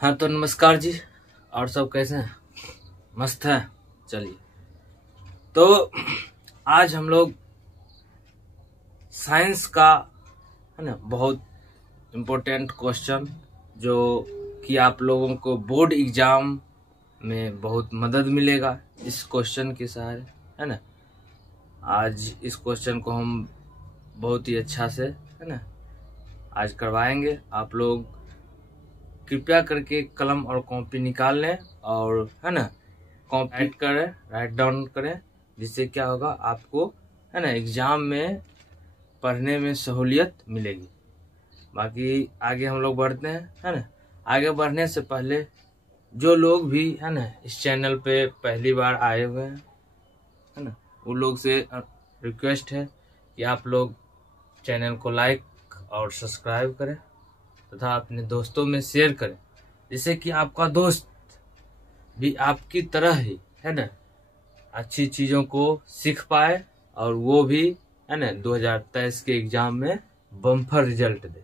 हाँ तो नमस्कार जी। और सब कैसे हैं? मस्त है। चलिए, तो आज हम लोग साइंस का है ना बहुत इम्पोर्टेंट क्वेश्चन जो कि आप लोगों को बोर्ड एग्जाम में बहुत मदद मिलेगा इस क्वेश्चन के सहारे, है ना। आज इस क्वेश्चन को हम बहुत ही अच्छा से है ना आज करवाएंगे। आप लोग कृपया करके कलम और कॉपी निकाल लें और है ना कॉपी करें, राइट डाउन करें, जिससे क्या होगा आपको है ना एग्जाम में पढ़ने में सहूलियत मिलेगी। बाकी आगे हम लोग बढ़ते हैं, है ना। आगे बढ़ने से पहले जो लोग भी है ना इस चैनल पे पहली बार आए हुए हैं, है ना, उन लोग से रिक्वेस्ट है कि आप लोग चैनल को लाइक और सब्सक्राइब करें तथा अपने दोस्तों में शेयर करें, जिससे कि आपका दोस्त भी आपकी तरह ही है ना अच्छी चीज़ों को सीख पाए और वो भी है ना 2023 के एग्जाम में बम्पर रिजल्ट दे।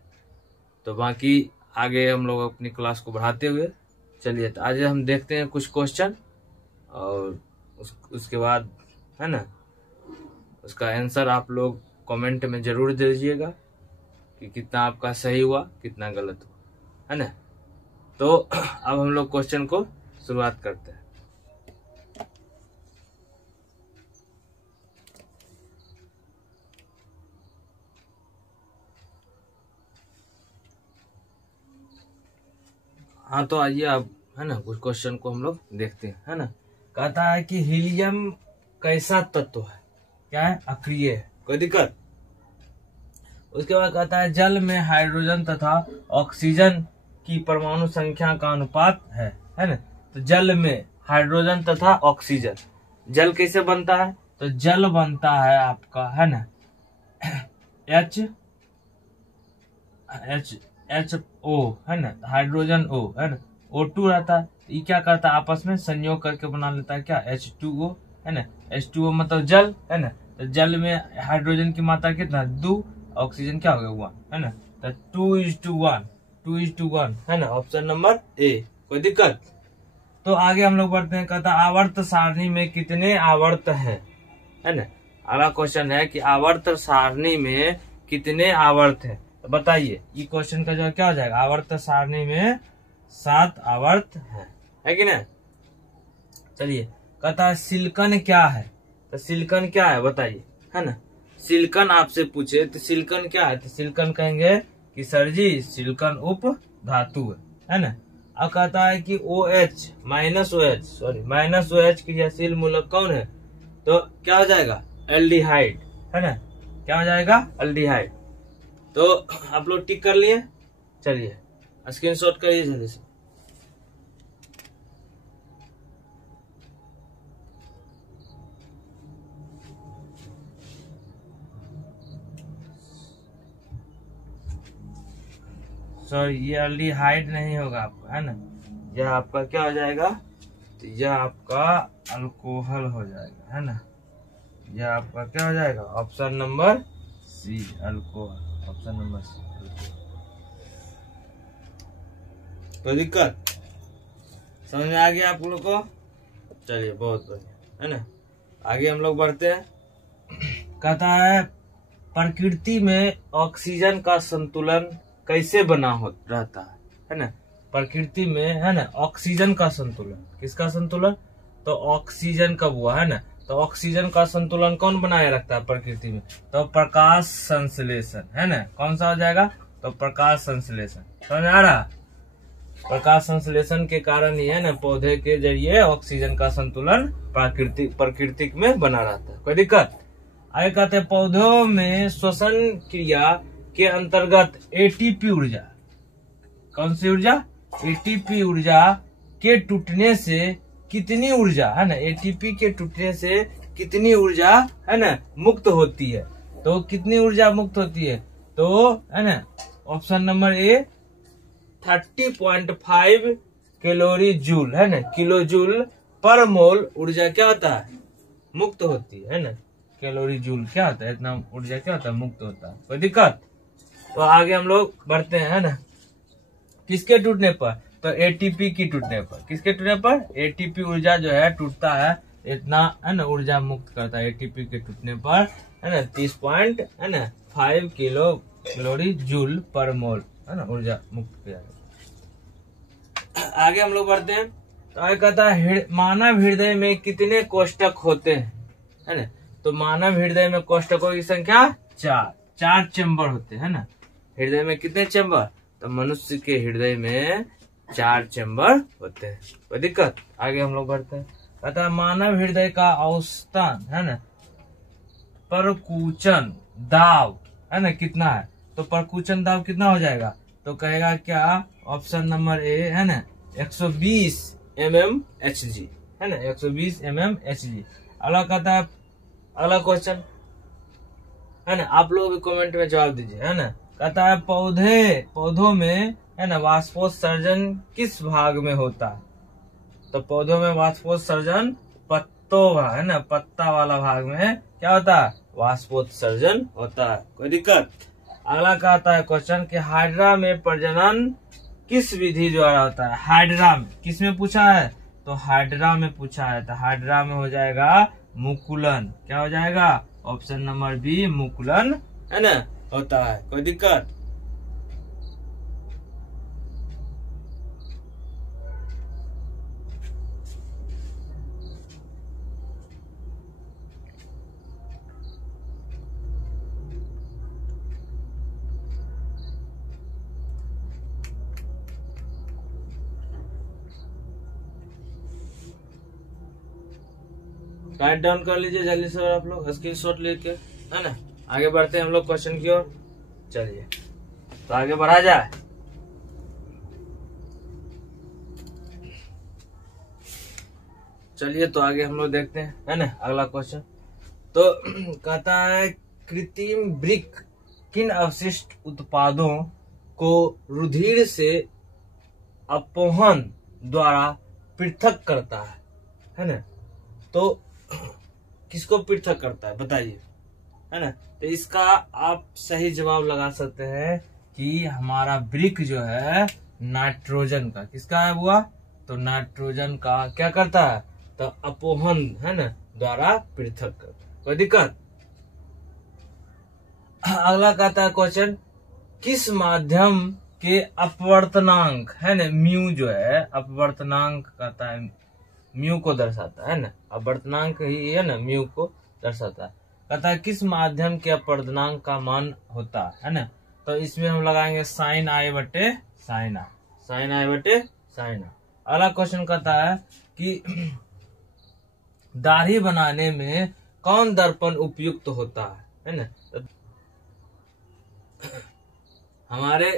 तो बाकी आगे हम लोग अपनी क्लास को बढ़ाते हुए चलिए, तो आज हम देखते हैं कुछ क्वेश्चन और उसके बाद है ना उसका आंसर आप लोग कमेंट में जरूर दे दीजिएगा कि कितना आपका सही हुआ कितना गलत हुआ, है ना। तो अब हम लोग क्वेश्चन को शुरुआत करते हैं। हाँ तो आइए अब है ना कुछ क्वेश्चन को हम लोग देखते हैं, है ना। कहता है कि हीलियम कैसा तत्व है, क्या है, अक्रिय है, कोई दिक्कत। उसके बाद कहता है जल में हाइड्रोजन तथा ऑक्सीजन की परमाणु संख्या का अनुपात है ना। तो जल में हाइड्रोजन तथा ऑक्सीजन, जल कैसे बनता है, तो जल बनता है आपका है ना HO है ना, हाइड्रोजन O है ना, O2 रहता है। ये क्या करता है आपस में संयोग करके बना लेता है क्या, H2O है ना। H2O मतलब जल है ना, तो जल में हाइड्रोजन की मात्रा कितना 2, ऑक्सीजन क्या हो गया 1 है ना, तो 2:1 है ना, ऑप्शन नंबर ए, कोई दिक्कत। तो आगे हम लोग बढ़ते हैं। कहता आवर्त सारणी में कितने आवर्त है ना। अगला क्वेश्चन है कि आवर्त सारणी में कितने आवर्त है, तो बताइए। ये क्वेश्चन का जवाब क्या हो जाएगा, आवर्त सारणी में 7 आवर्त है कि नहीं। चलिए, कहता है सिलिकॉन क्या है, तो सिलिकॉन क्या है बताइए, है ना। सिलिकॉन आपसे पूछे तो सिलिकॉन क्या है, तो सिलिकॉन कहेंगे कि सर जी सिलिकॉन उप धातु है ना। अब कहता है कि OH माइनस OH क्रियाशील मूलक कौन है, तो क्या हो जाएगा एल्डिहाइड है ना, क्या हो जाएगा एल्डिहाइड। तो आप लोग टिक कर लिए, चलिए स्क्रीनशॉट करिए जल्दी से। सॉरी, ये एल्डिहाइड नहीं होगा आपका, है ना। यह आपका क्या हो जाएगा, तो यह आपका अल्कोहल हो जाएगा, है ना। यह आपका क्या हो जाएगा, option number C alcohol, option number C alcohol. तो दिक्कत समझ में आ गया आप लोग को, चलिए बहुत बढ़िया, है ना। आगे हम लोग बढ़ते हैं। कहता है प्रकृति में ऑक्सीजन का संतुलन कैसे बना रहता है ना। प्रकृति में है ना ऑक्सीजन का संतुलन, किसका संतुलन, तो ऑक्सीजन का हुआ है ना। तो ऑक्सीजन का संतुलन कौन बनाए रखता है प्रकृति में, तो प्रकाश संश्लेषण है ना। कौन सा हो जाएगा, तो प्रकाश संश्लेषण, समझ आ रहा। प्रकाश संश्लेषण के कारण ही है ना पौधे के जरिए ऑक्सीजन का संतुलन प्राकृतिक में बना रहता है, कोई दिक्कत। आगे कहते हैं पौधों में श्वसन क्रिया के अंतर्गत एटीपी ऊर्जा, कौन सी ऊर्जा, एटीपी ऊर्जा के टूटने से कितनी ऊर्जा है ना, एटीपी के टूटने से कितनी ऊर्जा है ना मुक्त होती है, तो कितनी ऊर्जा मुक्त होती है, तो है ना option number A 30.5 calorie joule है ना, किलो जूल पर मोल ऊर्जा क्या होता है मुक्त होती है ना। कैलोरी जूल क्या होता है, इतना ऊर्जा क्या होता है मुक्त होता है, कोई दिक्कत। तो आगे हम लोग बढ़ते हैं, है ना। किसके टूटने पर, तो एटीपी की टूटने पर, किसके टूटने पर? एटीपी ऊर्जा जो है टूटता है, इतना है ना ऊर्जा मुक्त करता है एटीपी के टूटने पर, है ना 30.5 किलो कैलोरी जूल पर मोल, है ना ऊर्जा मुक्त किया जाता। आगे हम लोग बढ़ते हैं। तो आगे कहता है मानव हृदय में कितने कोष्ठक होते हैं, है ना? तो मानव हृदय में कोष्ठकों की संख्या 4 चैम्बर होते हैं ना। हृदय में कितने चैम्बर? तो मनुष्य के हृदय में 4 चैम्बर होते हैं। कोई दिक्कत? आगे हम लोग बढ़ते हैं। कहता है मानव हृदय का औसतन, है ना, परकुंचन दाब, है ना, कितना है? तो परकुंचन दाब कितना हो जाएगा? तो कहेगा क्या? ऑप्शन नंबर ए, है ना, 120 mmHg, है ना, 120 mmHg। अगला कहता है, अगला क्वेश्चन, है ना, आप लोग भी कमेंट में जवाब दीजिए, है ना। कहता है पौधों में, है ना, वाष्पोत्सर्जन किस भाग में होता है? तो पौधों में वाष्पोत्सर्जन पत्तों, है ना, पत्ता वाला भाग में क्या होता है? वाष्पोत्सर्जन होता है। कोई दिक्कत? अगला कहता है क्वेश्चन कि हाइड्रा में प्रजनन किस विधि द्वारा होता है? हाइड्रा में, किस में पूछा है? तो हाइड्रा में पूछा है। तो हाइड्रा में हो जाएगा मुकुलन। क्या हो जाएगा? ऑप्शन नंबर बी, मुकुलन, है ना, होता है। कोई दिक्कत? राइट डाउन कर लीजिए जल्दी से आप लोग, स्क्रीनशॉट लेके, है ना। आगे बढ़ते हैं हम लोग क्वेश्चन की ओर। चलिए तो आगे बढ़ा जाए। चलिए तो आगे हम लोग देखते हैं, है ना, अगला क्वेश्चन। तो कहता है कृत्रिम वृक्क किन अवशिष्ट उत्पादों को रुधिर से अपोहन द्वारा पृथक करता है ना। तो किसको पृथक करता है बताइए, है ना। तो इसका आप सही जवाब लगा सकते हैं कि हमारा वृक्क जो है नाइट्रोजन का, किसका है हुआ? तो नाइट्रोजन का क्या करता है? तो अपोहन, है ना, द्वारा पृथक करता है। कोई दिक्कत? अगला कहता है क्वेश्चन, किस माध्यम के अपवर्तनांक, है ना, म्यू जो है अपवर्तनांक कहता है, म्यू को दर्शाता है ना, अपवर्तनांक ही है ना म्यू को दर्शाता है। कहता है किस माध्यम के अपवर्तनांक का मान होता है ना। तो इसमें हम लगाएंगे साइन आई बटे साइन आ, साइन आई बटे साइन आ। अगला क्वेश्चन कहता है कि दाढ़ी बनाने में कौन दर्पण उपयुक्त होता है ना। तो हमारे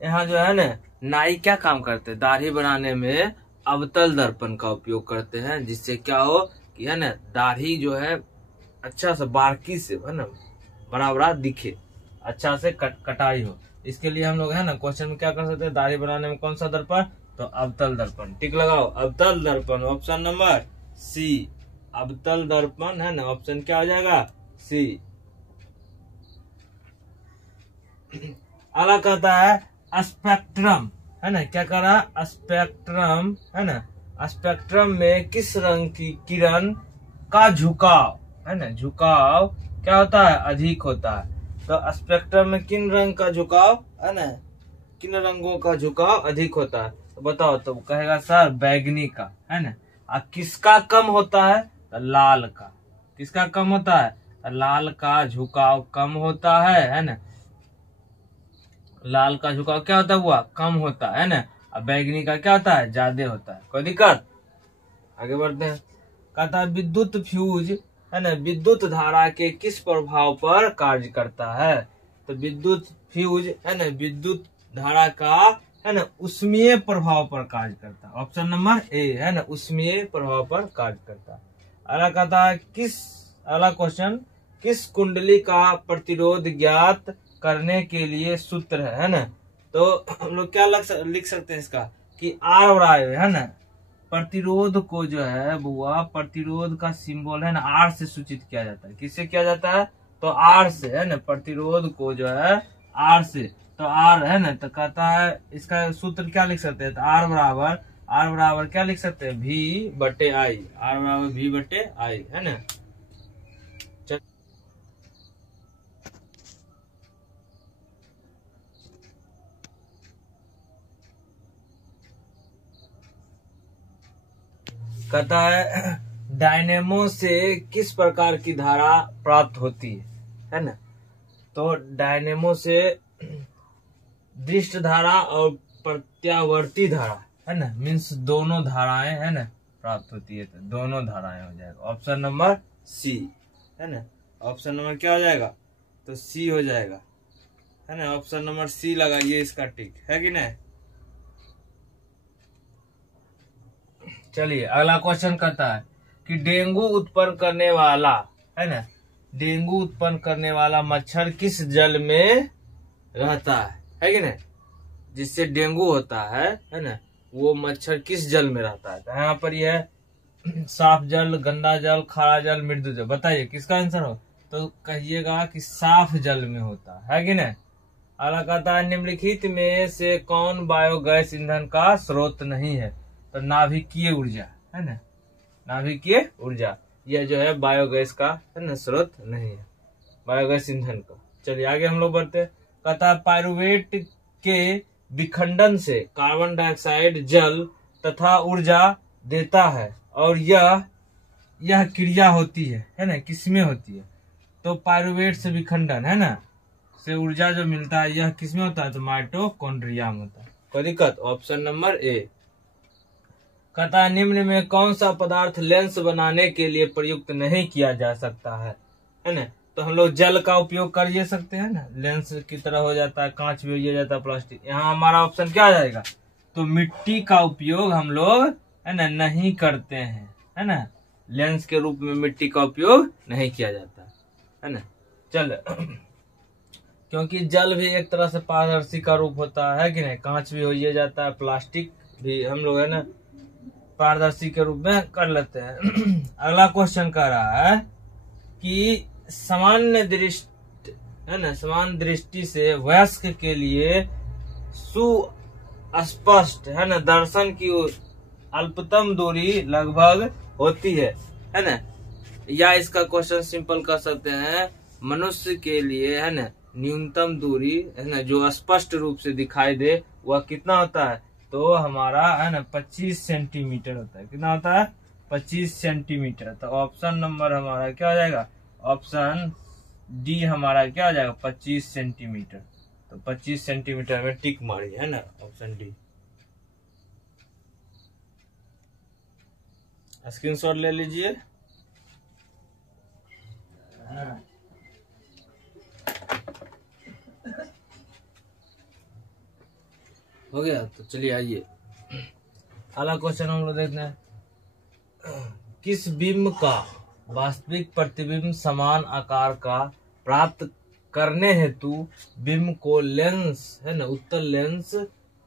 यहाँ जो है ना नाई क्या काम करते हैं? दाढ़ी बनाने में अवतल दर्पण का उपयोग करते हैं, जिससे क्या हो कि, है ना, दाढ़ी जो है अच्छा से बारीकी से, है ना, बड़ा बड़ा दिखे, अच्छा से कटाई हो। इसके लिए हम लोग, है ना, क्वेश्चन में क्या कर सकते हैं? दाढ़ी बनाने में कौन सा दर्पण? तो अवतल दर्पण। टिक लगाओ, अवतल दर्पण, ऑप्शन नंबर सी, अवतल दर्पण, है ना, ऑप्शन क्या हो जाएगा? सी। अगला कहता है स्पेक्ट्रम, है ना, क्या कह रहा? स्पेक्ट्रम, है ना, स्पेक्ट्रम में किस रंग की किरण का झुकाव, है ना, झुकाव क्या होता है? अधिक होता है। तो स्पेक्ट्रम में किन रंग का झुकाव, है ना, किन रंगों का झुकाव अधिक होता है? तो बताओ। तो कहेगा सर बैगनी का, है ना। अब किसका कम होता है? तो लाल का। किसका कम होता है? तो लाल का झुकाव कम होता है ना। लाल का झुकाव क्या होता हुआ? कम होता है ना। अब बैगनी का क्या होता है? ज्यादा होता है। कोई दिक्कत? आगे बढ़ते हैं। कहता है विद्युत फ्यूज, है ना, विद्युत धारा के किस प्रभाव पर कार्य करता है? तो विद्युत फ्यूज, है ना, विद्युत धारा का, है ना, ऊष्मीय प्रभाव पर कार्य करता है। ऑप्शन नंबर ए, है ना, ऊष्मीय प्रभाव पर कार्य करता है। अगला कहता है अगला क्वेश्चन, किस कुंडली का प्रतिरोध ज्ञात करने के लिए सूत्र है ना। तो हम लोग क्या लिख सकते हैं इसका कि आर और आई, है ना, प्रतिरोध को जो है बुआ, प्रतिरोध का सिंबल, है ना, आर से सूचित किया जाता है। किससे किया जाता है? तो आर से, है ना, प्रतिरोध को जो है आर से। तो आर है ना, तो कहता है इसका सूत्र क्या लिख सकते हैं, तो आर बराबर क्या लिख सकते हैं, भी बटे आई, आर बराबर भी बटे आई, है ना। कहता है डायनेमो से किस प्रकार की धारा प्राप्त होती है ना। तो डायनेमो से दृष्ट धारा और प्रत्यावर्ती धारा है ना, मीन्स दोनों धाराएं है ना प्राप्त होती है, तो दोनों धाराएं हो जाएगा। ऑप्शन नंबर सी है ना, ऑप्शन नंबर क्या हो जाएगा, तो सी हो जाएगा, है ना। ऑप्शन नंबर सी लगाइए इसका टिक, है कि नहीं। चलिए अगला क्वेश्चन कहता है कि डेंगू उत्पन्न करने वाला है ना, डेंगू उत्पन्न करने वाला मच्छर किस जल में रहता है कि नहीं, जिससे डेंगू होता है ना, वो मच्छर किस जल में रहता है। तो यहाँ पर यह साफ जल, गंदा जल, खारा जल, मृदु जल, बताइए किसका आंसर हो, तो कहिएगा कि साफ जल में होता है कि नहीं। अगला कहता है निम्नलिखित में से कौन बायोगैस ईंधन का स्रोत नहीं है, तो नाभिकीय ऊर्जा है ना, नाभिकीय ऊर्जा यह जो है बायोगैस का है ना स्रोत नहीं है, बायोगैस ईंधन का। चलिए आगे हम लोग बढ़ते। कहता है पायरुवेट के विखंडन से कार्बन डाइऑक्साइड जल तथा ऊर्जा देता है, और यह क्रिया होती है ना, किसमें होती है, तो पायरुवेट से विखंडन है ना से ऊर्जा जो मिलता है, यह किसमें होता है, तो माइटोकॉन्ड्रिया में होता है। कोई दिक्कत, ऑप्शन नंबर ए। कहता है निम्न में कौन सा पदार्थ लेंस बनाने के लिए प्रयुक्त नहीं किया जा सकता है ना। तो हम लोग जल का उपयोग कर ये सकते हैं ना, लेंस की तरह हो जाता है, कांच भी हो जाता है, प्लास्टिक। यहाँ हमारा ऑप्शन क्या आ जाएगा, तो मिट्टी का उपयोग हम लोग है ना नहीं करते हैं, है ना, लेंस के रूप में मिट्टी का उपयोग नहीं किया जाता है ना। चल क्योंकि जल भी एक तरह से पारदर्शी का रूप होता है कि नहीं, कांच भी हो ये जाता है, प्लास्टिक भी हम लोग है ना पारदर्शी के रूप में कर लेते हैं। अगला क्वेश्चन कह रहा है कि सामान्य दृष्टि है ना, सामान्य दृष्टि से वयस्क के लिए सुस्पष्ट है ना दर्शन की अल्पतम दूरी लगभग होती है ना। या इसका क्वेश्चन सिंपल कर सकते हैं, मनुष्य के लिए है ना न्यूनतम दूरी है ना जो स्पष्ट रूप से दिखाई दे वह कितना होता है, तो हमारा है ना 25 सेंटीमीटर होता है। कितना होता है, 25 सेंटीमीटर। तो ऑप्शन नंबर हमारा क्या हो जाएगा, ऑप्शन डी हमारा क्या हो जाएगा, 25 सेंटीमीटर। तो 25 सेंटीमीटर में टिक मारिए, है ना, ऑप्शन डी। स्क्रीनशॉट ले लीजिए। हो गया, तो चलिए आइए अगला क्वेश्चन हम लोग देखते हैं। किस बिंब का वास्तविक प्रतिबिंब समान आकार का प्राप्त करने हेतु बिंब को लेंस है ना उत्तल लेंस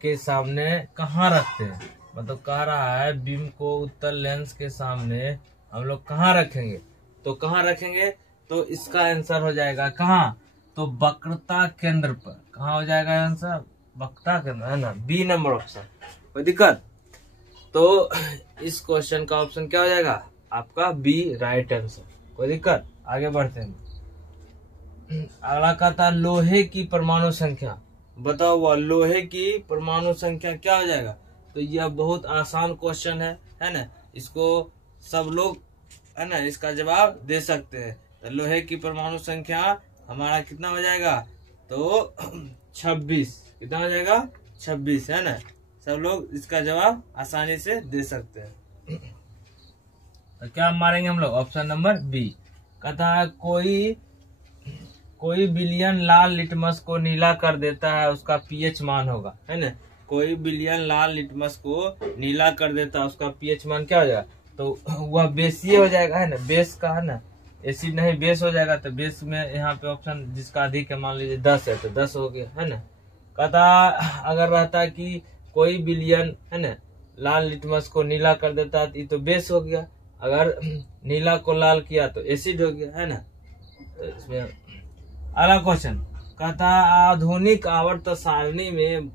के सामने कहाँ रखते हैं। मतलब कह रहा है बिंब को उत्तल लेंस के सामने हम लोग कहाँ रखेंगे, तो कहाँ रखेंगे, तो इसका आंसर हो जाएगा कहाँ, तो वक्रता केंद्र पर। कहाँ हो जाएगा आंसर, वक्रता केंद्र, है ना, बी नंबर ऑप्शन। कोई दिक्कत, तो इस क्वेश्चन का ऑप्शन क्या हो जाएगा आपका बी राइट आंसर। कोई दिक्कत, आगे बढ़ते हैं। अगला कहता है लोहे की परमाणु संख्या बताओ, वह लोहे की परमाणु संख्या क्या हो जाएगा। तो यह बहुत आसान क्वेश्चन है ना, इसको सब लोग है ना इसका जवाब दे सकते हैं। तो लोहे की परमाणु संख्या हमारा कितना हो जाएगा, तो 26। कितना हो जाएगा, 26, है ना। सब लोग इसका जवाब आसानी से दे सकते हैं। तो क्या मारेंगे हम लोग, ऑप्शन नंबर बी। कहता है कोई बिलियन लाल लिटमस को नीला कर देता है, उसका पीएच मान होगा, है ना। कोई बिलियन लाल लिटमस को नीला कर देता है, उसका पीएच मान क्या हो जाएगा, तो वह बेसीय हो जाएगा, है ना, बेस का, है ना, एसिड नहीं बेस हो जाएगा। तो बेस में यहाँ पे ऑप्शन जिसका अधिक है मान लीजिए 10 है, तो 10 हो गया, है ना। कहता अगर रहता कि कोई बिलियन है ना लाल लिटमस को नीला कर देता है, तो बेस हो गया। अगर नीला को लाल किया तो एसिड हो गया, है ना। तो इसमें अगला क्वेश्चन कहता है आधुनिक आवर्त सारणी में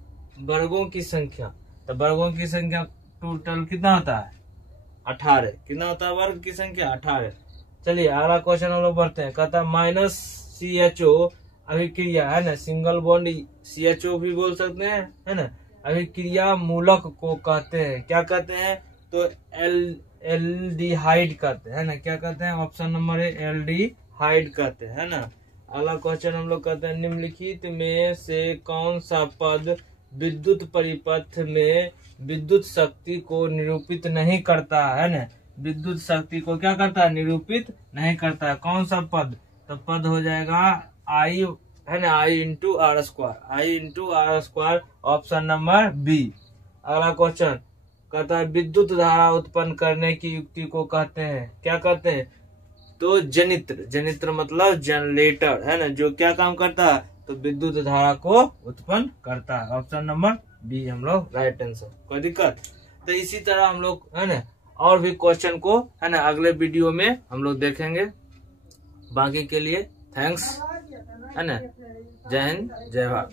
वर्गों की संख्या, तो वर्गों की संख्या टोटल कितना होता है 18। कितना होता है वर्ग की संख्या 18। चलिए अगला क्वेश्चन हम लोग बढ़ते हैं। कहता है -CHO अभिक्रिया है ना, सिंगल बॉन्ड CHO भी बोल सकते हैं है ना, अभिक्रिया मूलक को कहते हैं, क्या कहते हैं, तो एल्डिहाइड कहते हैं ना, क्या कहते हैं, ऑप्शन नंबर ए एल्डिहाइड कहते हैं है ना। अगला क्वेश्चन हम लोग कहते हैं निम्नलिखित में से कौन सा पद विद्युत परिपथ में विद्युत शक्ति को निरूपित नहीं करता है ना, विद्युत शक्ति को क्या करता है, निरूपित नहीं करता है, कौन सा पद, तो पद हो जाएगा I है ना, I into R square, option number B. अगला क्वेश्चन कहता है विद्युत धारा उत्पन्न करने की युक्ति को कहते हैं, क्या कहते हैं, तो जनित्र मतलब जनरेटर है ना, जो क्या काम करता है, तो विद्युत धारा को उत्पन्न करता है, ऑप्शन नंबर बी हम लोग राइट आंसर। कोई दिक्कत, तो इसी तरह हम लोग है ना और भी क्वेश्चन को है ना अगले वीडियो में हम लोग देखेंगे। बाकी के लिए थैंक्स है ना, जय हिंद जय भारत।